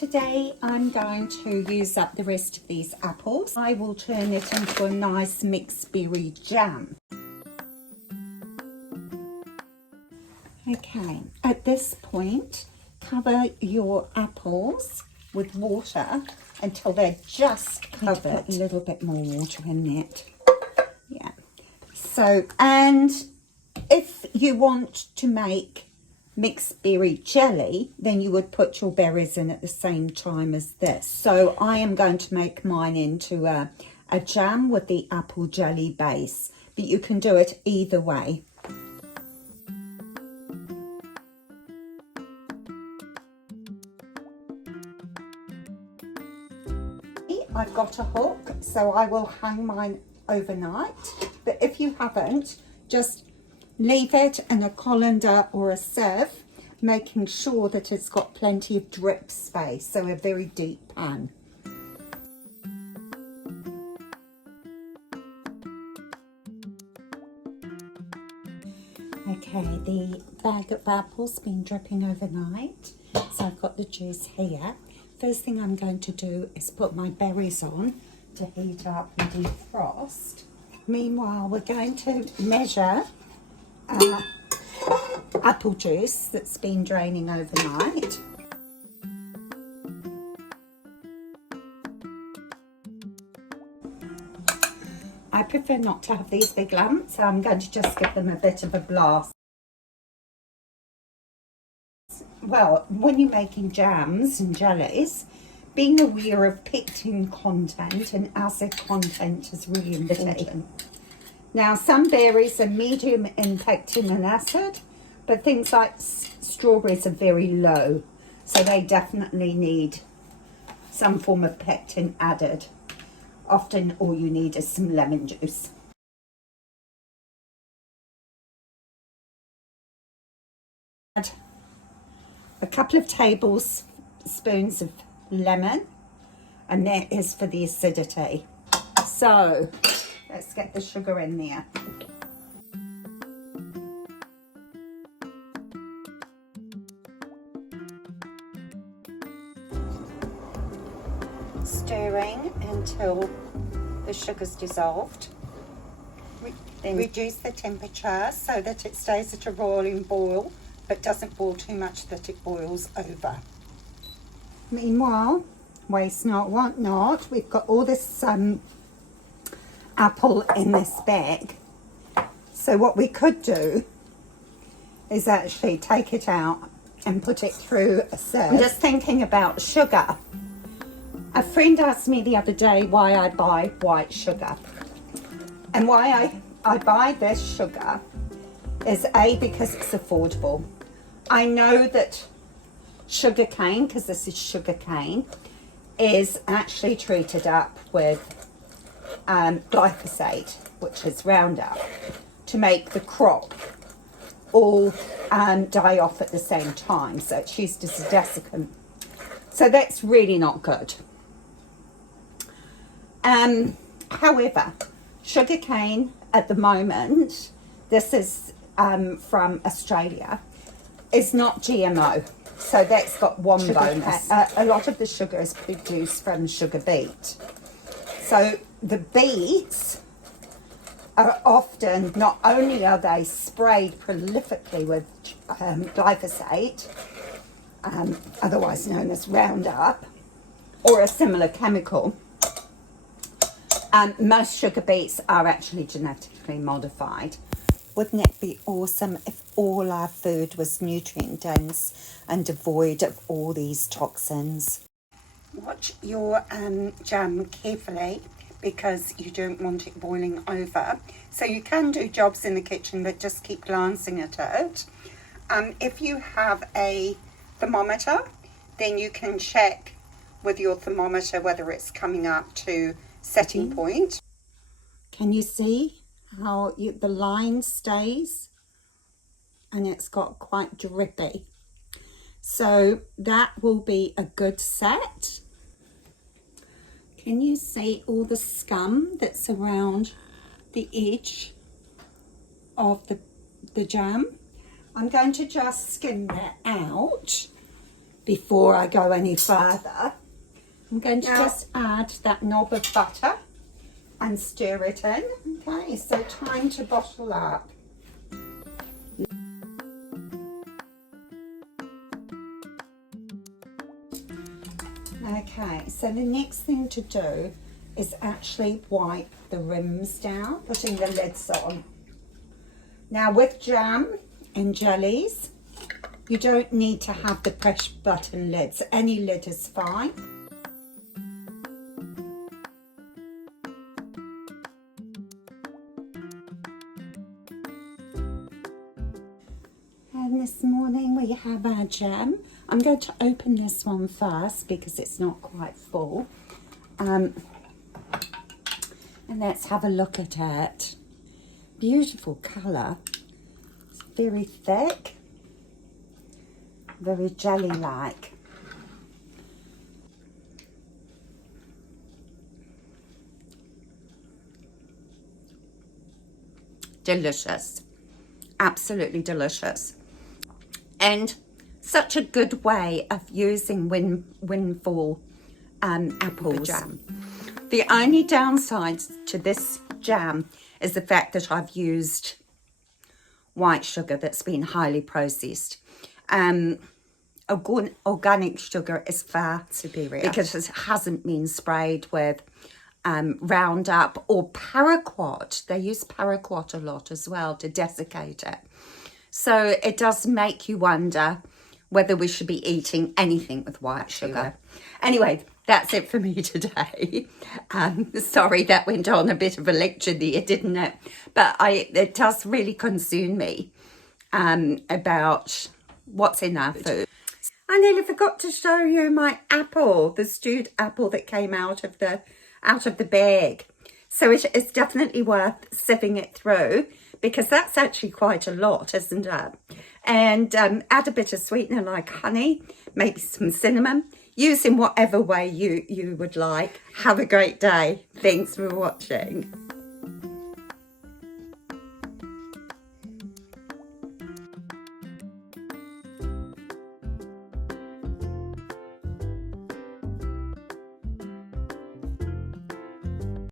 Today I'm going to use up the rest of these apples. I will turn it into a nice mixed berry jam. Okay, at this point, cover your apples with water until they're just covered. A little bit more water in it. Yeah. So, and if you want to make mixed berry jelly, then you would put your berries in at the same time as this. So I am going to make mine into a jam with the apple jelly base, but you can do it either way. I've got a hook, so I will hang mine overnight, but if you haven't, just leave it in a colander or a sieve, making sure that it's got plenty of drip space, so a very deep pan. Okay, the bag of apples been dripping overnight, so I've got the juice here. First thing I'm going to do is put my berries on to heat up and defrost. Meanwhile, we're going to measure apple juice that's been draining overnight. I prefer not to have these big lumps, so I'm going to just give them a bit of a blast. Well, when you're making jams and jellies, being aware of pectin content and acid content is really important. Now, some berries are medium in pectin and acid, but things like strawberries are very low, so they definitely need some form of pectin added. Often all you need is some lemon juice. Add a couple of tablespoons of lemon, and that is for the acidity. So let's get the sugar in there. Stirring until the sugar's dissolved. Then reduce the temperature so that it stays at a rolling boil, but doesn't boil too much that it boils over. Meanwhile, waste not, want not, we've got all this apple in this bag. So what we could do is actually take it out and put it through a sieve. I'm just thinking about sugar. A friend asked me the other day why I buy white sugar. And why I buy this sugar is A, because it's affordable. I know that sugar cane, because this is sugar cane, is actually treated up with glyphosate, which is Roundup, to make the crop all die off at the same time. So it's used as a desiccant. So that's really not good. However, sugar cane at the moment, this is from Australia, is not GMO. So that's got one bonus. A lot of the sugar is produced from sugar beet. So the beets are often, not only are they sprayed prolifically with glyphosate, otherwise known as Roundup, or a similar chemical, most sugar beets are actually genetically modified. Wouldn't it be awesome if all our food was nutrient dense and devoid of all these toxins? Watch your jam carefully, because you don't want it boiling over. So you can do jobs in the kitchen, but just keep glancing at it. If you have a thermometer, then you can check with your thermometer whether it's coming up to setting point. Can you see how the line stays? And it's got quite drippy. So that will be a good set. Can you see all the scum that's around the edge of the jam? I'm going to just skim that out before I go any further, I'm going to just add that knob of butter and stir it in. Okay, so time to bottle up. Okay, so the next thing to do is actually wipe the rims down, putting the lids on. Now with jam and jellies, you don't need to have the push button lids. Any lid is fine. And this morning we have our jam. I'm going to open this one first because it's not quite full. And let's have a look at it. Beautiful colour. It's very thick, very jelly-like. Delicious. Absolutely delicious. And such a good way of using Windfall Apples jam. The only downside to this jam is the fact that I've used white sugar that's been highly processed. Organic sugar is far superior because it hasn't been sprayed with Roundup or paraquat. They use paraquat a lot as well to desiccate it. So it does make you wonder whether we should be eating anything with white sugar. Anyway, that's it for me today. Sorry that went on a bit of a lecture there, didn't it? But it does really concern me about what's in our food. I nearly forgot to show you my apple, the stewed apple that came out of the bag. So it is definitely worth sieving it through, because that's actually quite a lot, isn't it? And add a bit of sweetener like honey, maybe some cinnamon. Use in whatever way you would like. Have a great day. Thanks for watching.